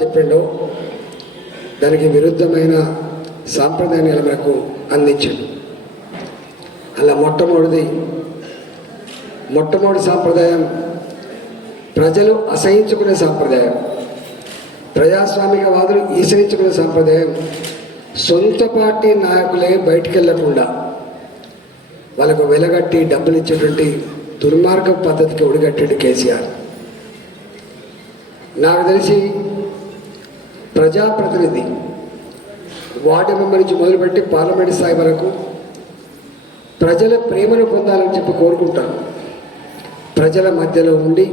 చెప్పిండో దానికి విరుద్ధమైన సాంప్రదాయాన్ని మనకు అందించాడు. అలా మొట్టమొదటిది మొట్టమొదటి సాంప్రదాయం ప్రజలు అసహించుకునే సాంప్రదాయం. ప్రజాస్వామికవాదులు ఈసరించుకునే సాంప్రదాయం సొంత పార్టీ నాయకులే బయటికి వెళ్ళకుండా వాళ్ళకు వెలగట్టి డబ్బులు ఇచ్చేటువంటి దుర్మార్గ పద్ధతికి ఒడిగట్టాడు కేసీఆర్. నాకు తెలిసి ప్రజాప్రతినిధి. వార్డు మెంబర్ నుంచి మొదలుపెట్టి పార్లమెంట్ స్థాయి వరకు ప్రజల ప్రేమను పొందాలని చెప్పి కోరుకుంటాను. ప్రజల మధ్యలో ఉండి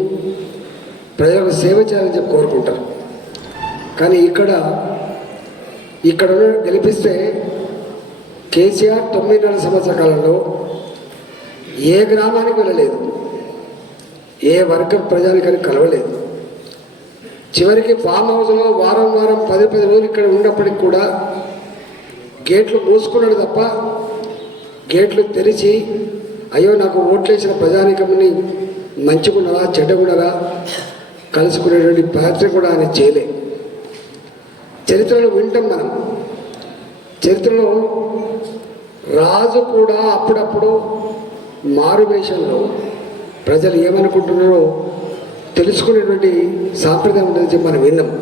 ప్రజలకు సేవ చేయాలని చెప్పి కోరుకుంటాను. కానీ ఇక్కడ ఇక్కడ గెలిపిస్తే కేసీఆర్ తొమ్మిదిన్నర సంవత్సర కాలంలో ఏ గ్రామానికి వెళ్ళలేదు. ఏ వర్గం ప్రజానికని కలవలేదు. చివరికి ఫామ్ హౌస్లో వారం వారం పది పది రోజులు ఇక్కడ ఉన్నప్పటికి కూడా గేట్లు మూసుకున్నాడు తప్ప గేట్లు తెరిచి అయ్యో నాకు ఓట్లేసిన ప్రజానీకమని మంచిగుండరా చెడ్డగుండరా కలుసుకునేటువంటి ప్రయత్నం కూడా ఆయన చేయలే. చరిత్రలో వింటాం మనం. చరిత్రలో రాజు కూడా అప్పుడప్పుడు మారువేషంలో ప్రజలు ఏమనుకుంటున్నారో తెలుసుకునేటువంటి సాంప్రదాయం ఉందని చెప్పి మనం విన్నాం.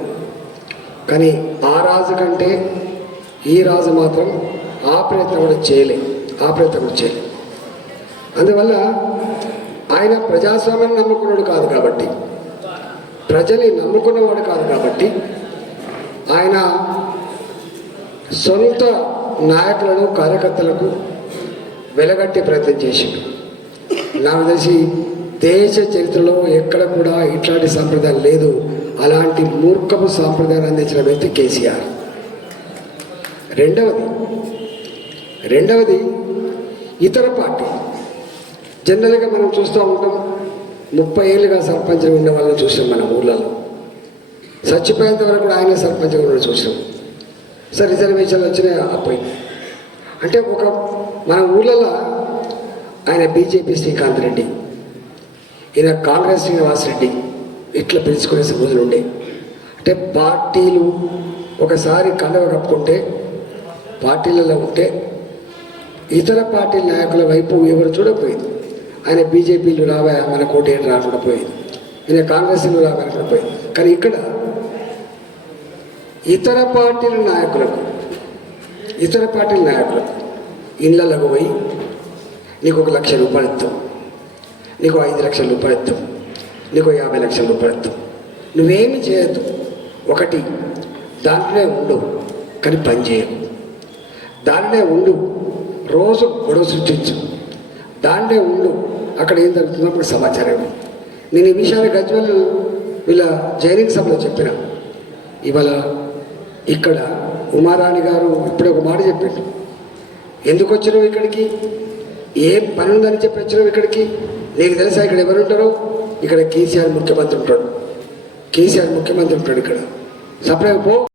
కానీ ఆ రాజు కంటే ఈ రాజు మాత్రం ఆ ప్రయత్నం కూడా చేయలే. ఆ ప్రయత్నం కూడా చేయలే. అందువల్ల ఆయన ప్రజాస్వామ్యాన్ని నమ్ముకున్నాడు కాదు కాబట్టి ప్రజల్ని నమ్ముకున్నవాడు కాదు కాబట్టి ఆయన సొంత నాయకులను కార్యకర్తలకు వెలగట్టే ప్రయత్నం చేసిండు. నాకు తెలిసి దేశ చరిత్రలో ఎక్కడ కూడా ఇట్లాంటి సాంప్రదాయం లేదు. అలాంటి మూర్ఖపు సాంప్రదాయాన్ని అందించిన వ్యక్తి కేసీఆర్. రెండవది రెండవది ఇతర పార్టీ. జనరల్గా మనం చూస్తూ ఉంటాం ముప్పై ఏళ్ళుగా సర్పంచ్గా ఉండే వాళ్ళని చూసాం మన ఊళ్ళలో చచ్చిపోయేంత వరకు కూడా ఆయన సర్పంచ్గా ఉండడం చూసాం సార్ రిజర్వేషన్లు వచ్చినాయి? అబ్బాయి అంటే ఒక మన ఊళ్ళలో ఆయన బీజేపీ శ్రీకాంత్ రెడ్డి. ఈయన కాంగ్రెస్ శ్రీనివాస్ రెడ్డి ఇట్లా పిలుచుకునే రోజులు ఉండే. అంటే పార్టీలు ఒకసారి కండవ కప్పుకుంటే పార్టీలలో ఉంటే ఇతర పార్టీల నాయకుల వైపు ఎవరు చూడకపోయేది. ఆయన బీజేపీలు రావా మన కోటేరు రాకుండా పోయేది. ఈయన కాంగ్రెస్లు రావాలకుండా పోయేది. కానీ ఇక్కడ ఇతర పార్టీల నాయకులకు ఇతర పార్టీల నాయకులకు ఇళ్ళకు పోయి నీకు ఒక లక్ష రూపాయలు ఇస్తాం. నీకు ఐదు లక్షల రూపాయలు ఇద్దాం. నీకు యాభై లక్షల రూపాయలు ఇద్దాం. నువ్వేమి చేయొద్దు. ఒకటి దాంట్లోనే ఉండు కానీ పని చేయవు దాన్నే ఉండు రోజు గొడవ సృష్టించు. దాన్నే ఉండు అక్కడ ఏం జరుగుతుందో అప్పుడు సమాచారం నేను ఈ విషయాన్ని గజ్వల్ వీళ్ళ జైనింగ్ సభలో చెప్పిన. ఇవాళ ఇక్కడ ఉమారాణి గారు ఇప్పుడే ఒక మాట చెప్పాడు ఎందుకు వచ్చినావు ఇక్కడికి? ఏం పని ఉందని చెప్పి వచ్చినావు ఇక్కడికి? నీకు తెలుసా ఇక్కడ ఎవరుంటారు? ఇక్కడ కేసీఆర్ ముఖ్యమంత్రి ఉంటాడు. కేసీఆర్ ముఖ్యమంత్రి ఉంటాడు ఇక్కడ. సపరేట్ పో.